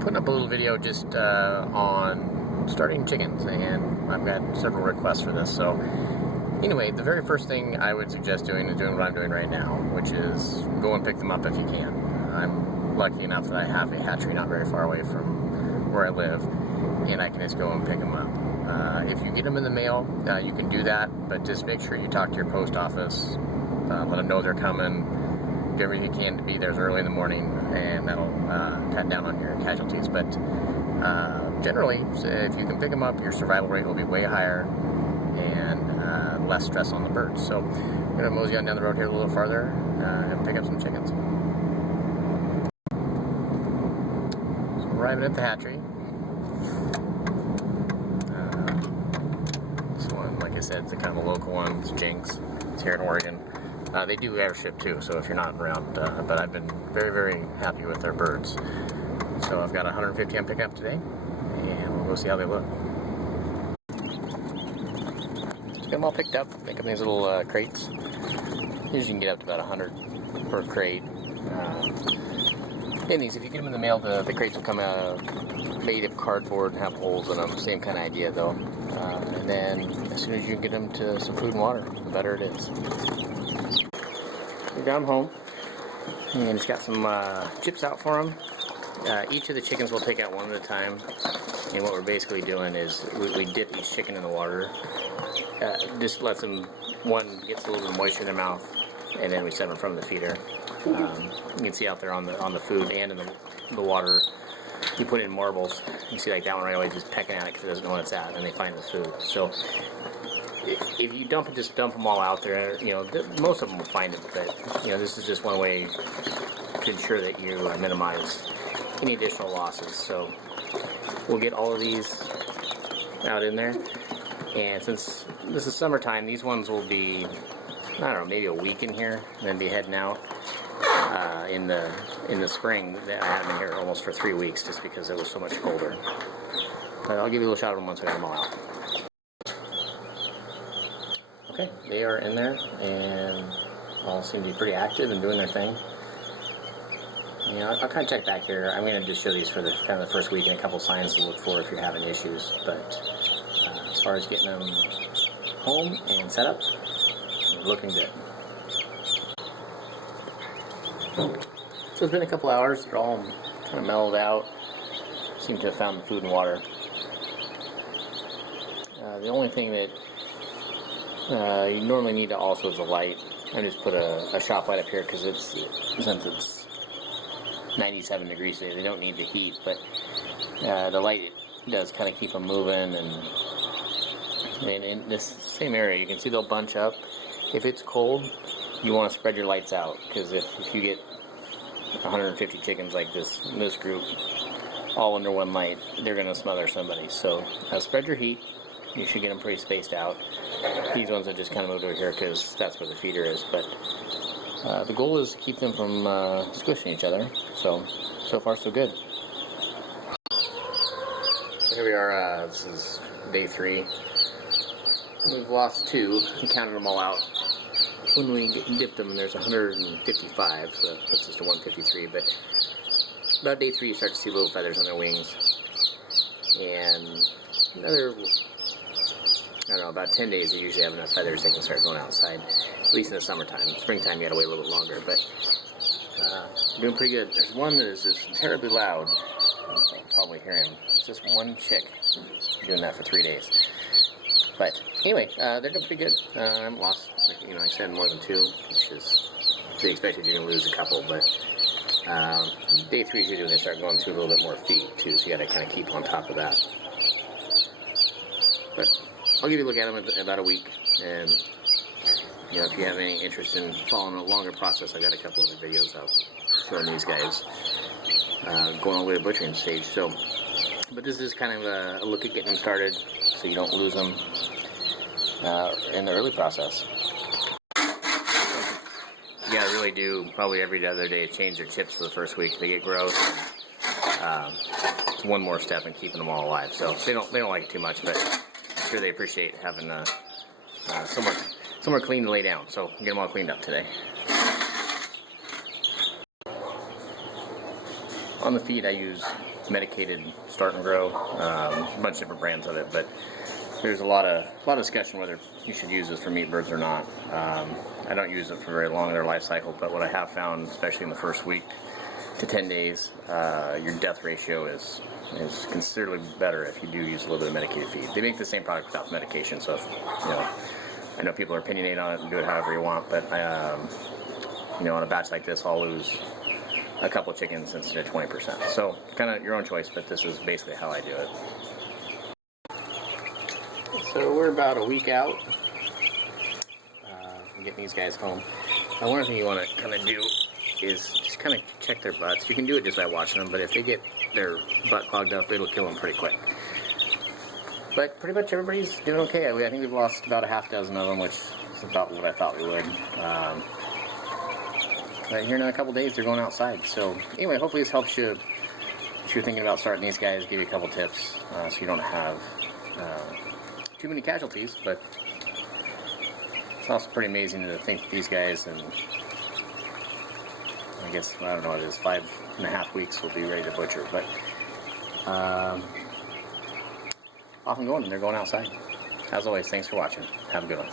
I'm putting up a little video just on starting chickens, and I've got several requests for this. So anyway, the very first thing I would suggest doing is doing what I'm doing right now, which is go and pick them up if you can. I'm lucky enough that I have a hatchery not very far away from where I live, and I can just go and pick them up. If you get them in the mail, you can do that, but just make sure you talk to your post office, let them know they're coming, do everything you can to be there as early in the morning, and that'll cut down on your casualties. But generally, if you can pick them up, your survival rate will be way higher and less stress on the birds. So I'm going to mosey on down the road here a little farther and pick up some chickens. So arriving at the hatchery. This one, like I said, it's a kind of a local one. It's Jinx. It's here in Oregon. They do airship too, so if you're not around, but I've been very, very happy with their birds. So I've got 150 on pickup today, and we'll go see how they look. Get them all picked up, pick up these little crates. Usually you can get up to about 100 per crate. And these, if you get them in the mail, the crates will come out made of cardboard and have holes in them. Same kind of idea though. And then as soon as you get them to some food and water, the better it is. We got them home, and just got some chips out for them. Each of the chickens we'll take out one at a time, and what we're basically doing is we dip each chicken in the water. Just lets them, one gets a little bit of moisture in their mouth, and then we set them from the feeder. You can see out there on the food and in the water, you put in marbles. You see like that one right away just pecking at it because it doesn't know what it's at, and they find the food. So if you just dump them all out there, you know, most of them will find it, but you know, this is just one way to ensure that you minimize any additional losses. So we'll get all of these out in there, and since this is summertime, these ones will be, I don't know, maybe a week in here, and then be heading out. In the spring, I have them here almost for 3 weeks just because it was so much colder. But I'll give you a little shot of them once I get them all out. Okay, they are in there, and all seem to be pretty active and doing their thing. You know, I'll kind of check back here. I'm going to just show these for the kind of the first week and a couple signs to look for if you're having issues. But as far as getting them home and set up, they're looking good. So it's been a couple hours. They're all kind of mellowed out. Seem to have found the food and water. The only thing that you normally need to also is a light. I just put a shop light up here because since it's 97 degrees today, they don't need the heat, but the light does kind of keep them moving. And in this same area, you can see they'll bunch up. If it's cold, you want to spread your lights out, because if you get 150 chickens like this in this group all under one light, they're going to smother somebody. So spread your heat. You should get them pretty spaced out. These ones have just kind of moved over here because that's where the feeder is, but the goal is to keep them from squishing each other. So far so good. Here we are. This is day 3. We've lost 2. We counted them all out. When we dipped them, there's 155, so that puts us to 153, but about day 3 you start to see little feathers on their wings, and another, I don't know, about 10 days they usually have enough feathers they can start going outside, at least in the summertime. Springtime you gotta wait a little bit longer, but doing pretty good. There's one that is just terribly loud. You'll probably hear him. It's just one chick doing that for 3 days. But anyway, they're doing pretty good. I haven't lost, you know, like I said, more than 2, which is to be expected. You're going to lose a couple, but day 3 is usually when they start going through a little bit more feed too, so you got to kind of keep on top of that. But I'll give you a look at them in about a week, and you know, if you have any interest in following a longer process, I've got a couple other videos out showing these guys going all the way to butchering stage. So, but this is kind of a look at getting them started, so you don't lose them in the early process. You gotta really do probably every other day change their chips for the first week. They get gross. It's one more step in keeping them all alive. So they don't like it too much, but I'm sure they appreciate having somewhere clean to lay down. So get them all cleaned up today. On the feed, I use medicated Start and Grow, a bunch of different brands of it, but there's a lot of discussion whether you should use this for meat birds or not. I don't use it for very long in their life cycle, but what I have found, especially in the first week to 10 days, your death ratio is considerably better if you do use a little bit of medicated feed. They make the same product without the medication, so if, I know people are opinionated on it and do it however you want, but on a batch like this, I'll lose a couple chickens instead of 20%. So kind of your own choice, but this is basically how I do it. So we're about a week out from getting these guys home. Now, one thing you want to kind of do is just kind of check their butts. You can do it just by watching them, but if they get their butt clogged up, it'll kill them pretty quick. But pretty much everybody's doing okay. I think we've lost about a half dozen of them, which is about what I thought we would. But here in a couple days, they're going outside. So anyway, hopefully this helps you if you're thinking about starting these guys. Give you a couple tips so you don't have too many casualties. But it's also pretty amazing to think that these guys, and I guess, I don't know what it is, 5.5 weeks will be ready to butcher. But off and going, and they're going outside. As always, thanks for watching. Have a good one.